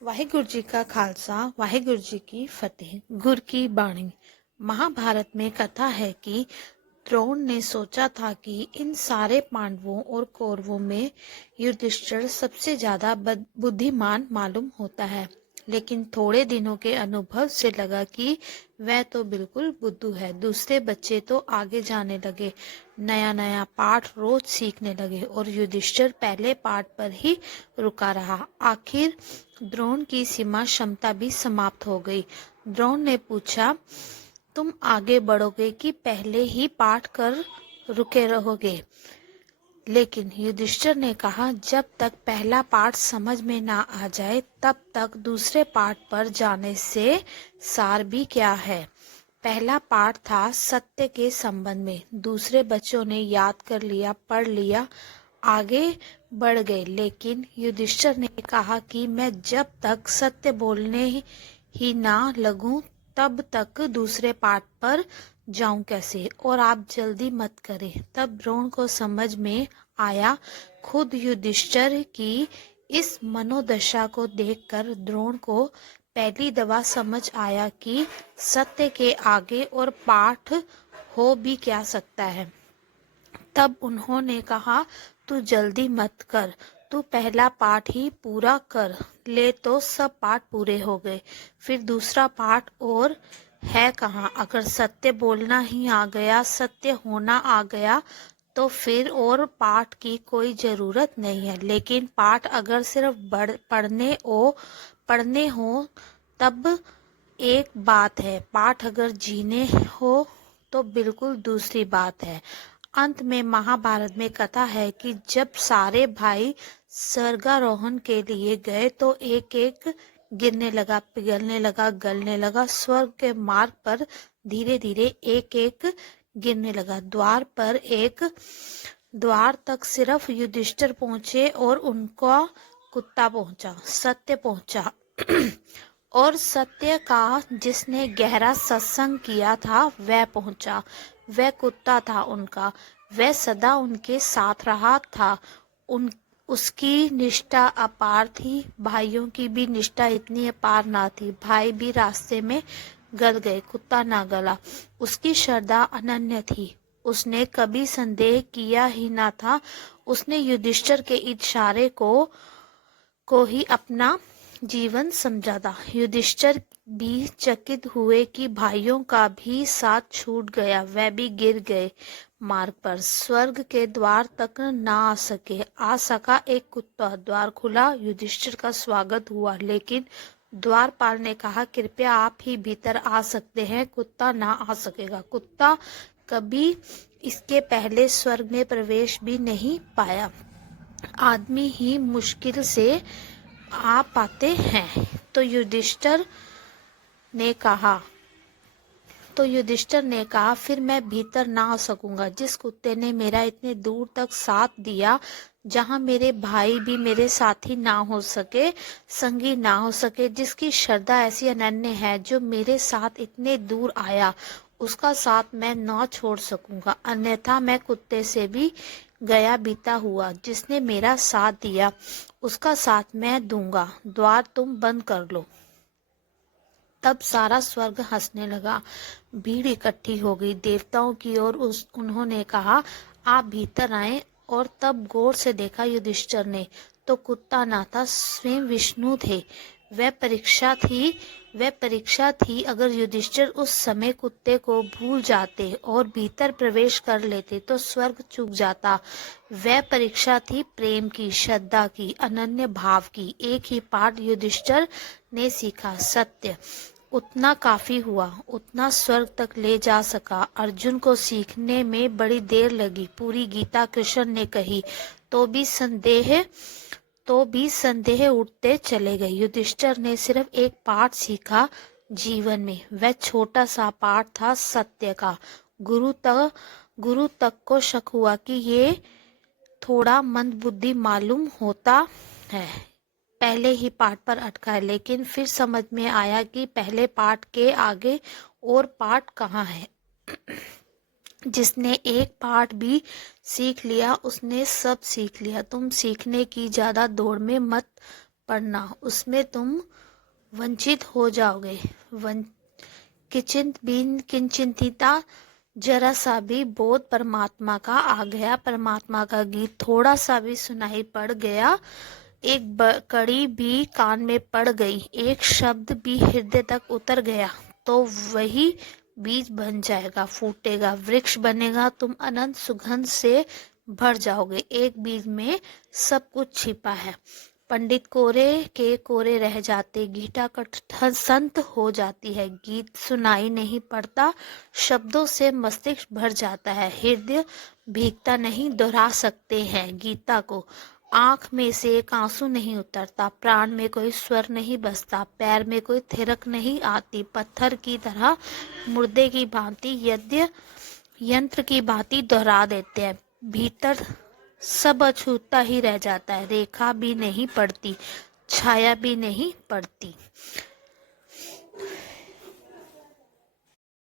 वाहिगुरु जी का खालसा वाहिगुरु जी की फतेह। गुर की बाणी। महाभारत में कथा है कि द्रोण ने सोचा था कि इन सारे पांडवों और कौरवों में युधिष्ठिर सबसे ज्यादा बुद्धिमान मालूम होता है, लेकिन थोड़े दिनों के अनुभव से लगा कि वह तो बिल्कुल बुद्धू है। दूसरे बच्चे तो आगे जाने लगे, नया नया पाठ रोज सीखने लगे और युधिष्ठिर पहले पाठ पर ही रुका रहा। आखिर द्रोण की सीमा क्षमता भी समाप्त हो गई। द्रोण ने पूछा, तुम आगे बढ़ोगे कि पहले ही पाठ कर रुके रहोगे? लेकिन युधिष्ठिर ने कहा, जब तक पहला पाठ समझ में ना आ जाए तब तक दूसरे पाठ पर जाने से सार भी क्या है। पहला पाठ था सत्य के संबंध में। दूसरे बच्चों ने याद कर लिया, पढ़ लिया, आगे बढ़ गए, लेकिन युधिष्ठिर ने कहा कि मैं जब तक सत्य बोलने ही ना लगूं तब तक दूसरे पाठ पर जाऊं कैसे। और आप जल्दी मत करें। तब द्रोण को समझ में आया। खुद युधिष्ठिर की इस मनोदशा को देखकर द्रोण को पहली दफा समझ आया कि सत्य के आगे और पाठ हो भी क्या सकता है। तब उन्होंने कहा, तू जल्दी मत कर, तू पहला पाठ ही पूरा कर ले तो सब पाठ पूरे हो गए। फिर दूसरा पाठ और है कहाँ? अगर सत्य बोलना ही आ गया, सत्य होना आ गया, तो फिर और पाठ की कोई जरूरत नहीं है। लेकिन पाठ अगर सिर्फ पढ़ने हो तब एक बात है, पाठ अगर जीने हो तो बिल्कुल दूसरी बात है। अंत में महाभारत में कथा है कि जब सारे भाई स्वर्गारोहण के लिए गए तो एक एक गिरने लगा, पिघलने लगा, गलने लगा। स्वर्ग के मार्ग पर धीरे धीरे एक एक गिरने लगा। द्वार तक सिर्फ युधिष्ठिर पहुंचे और उनका कुत्ता पहुंचा, सत्य पहुंचा। और सत्य का जिसने गहरा सत्संग किया था वह पहुंचा। वह कुत्ता था उनका, वह सदा उनके साथ रहा था। उन उसकी निष्ठा अपार थी। भाइयों की भी निष्ठा इतनी अपार ना थी। भाई भी रास्ते में गल गए, कुत्ता ना गला। उसकी श्रद्धा अनन्य थी। उसने कभी संदेह किया ही ना था। उसने युधिष्ठिर के इशारे को ही अपना जीवन समझा था। युधिष्ठिर भी चकित हुए कि भाइयों का भी साथ छूट गया, वह भी गिर गए मार्ग पर, स्वर्ग के द्वार तक ना आ सका एक कुत्ता। द्वार खुला, युधिष्ठिर का स्वागत हुआ, लेकिन द्वारपाल ने कहा, कृपया आप ही भीतर आ सकते हैं, कुत्ता ना आ सकेगा। कुत्ता कभी इसके पहले स्वर्ग में प्रवेश भी नहीं पाया। आदमी ही मुश्किल से आ पाते हैं। ने कहा तो युधिष्ठिर ने कहा, फिर मैं भीतर ना आ सकूंगा। जिस कुत्ते ने मेरा इतने दूर तक साथ दिया, जहां मेरे भाई भी मेरे साथी ना हो सके, संगी ना हो सके, जिसकी श्रद्धा ऐसी अनन्य है, जो मेरे साथ इतने दूर आया, उसका साथ मैं ना छोड़ सकूंगा। अन्यथा मैं कुत्ते से भी गया बीता हुआ, जिसने मेरा साथ दिया उसका साथ मैं दूंगा। द्वार तुम बंद कर लो। तब सारा स्वर्ग हंसने लगा। भीड़ इकट्ठी हो गई देवताओं की ओर। उन्होंने कहा, आप भीतर आए। और तब गौर से देखा युधिष्ठिर ने, तो कुत्ता ना था, स्वयं विष्णु थे। वह परीक्षा थी। अगर युधिष्ठिर उस समय कुत्ते को भूल जाते और भीतर प्रवेश कर लेते तो स्वर्ग चूक जाता। वह परीक्षा थी प्रेम की, श्रद्धा की, अनन्य भाव की। एक ही पाठ युधिष्ठिर ने सीखा, सत्य। उतना काफी हुआ, उतना स्वर्ग तक ले जा सका। अर्जुन को सीखने में बड़ी देर लगी। पूरी गीता कृष्ण ने कही तो भी संदेह उठते चले गए। युधिष्ठिर ने सिर्फ एक पाठ सीखा जीवन में। वह छोटा सा पाठ था सत्य का। गुरु तक को शक हुआ कि ये थोड़ा मंदबुद्धि मालूम होता है, पहले ही पाठ पर अटका है। लेकिन फिर समझ में आया कि पहले पाठ के आगे और पाठ कहाँ है। जिसने एक पाठ भी सीख लिया उसने सब सीख लिया। तुम सीखने की ज्यादा दौड़ में मत पढ़ना, उसमें तुम वंचित हो जाओगे। किंचित भी किंचिंतिता, जरा सा भी बोध परमात्मा का आ गया, परमात्मा का गीत थोड़ा सा भी सुनाई पड़ गया, एक कड़ी भी कान में पड़ गई, एक शब्द भी हृदय तक उतर गया, तो वही बीज बन जाएगा, फूटेगा, वृक्ष बनेगा, तुम अनंत सुगंध से भर जाओगे। एक बीज में सब कुछ छिपा है। पंडित कोरे के कोरे रह जाते, गीता कठिन संत हो जाती है, गीत सुनाई नहीं पड़ता, शब्दों से मस्तिष्क भर जाता है, हृदय भीगता नहीं, दोहरा सकते हैं गीता को, आंख में से एक आंसू नहीं उतरता, प्राण में कोई स्वर नहीं बसता, पैर में कोई थिरक नहीं आती, पत्थर की तरह मुर्दे की भांति यंत्र की भांति दोहरा देते हैं, भीतर सब अछूता ही रह जाता है, रेखा भी नहीं पड़ती, छाया भी नहीं पड़ती।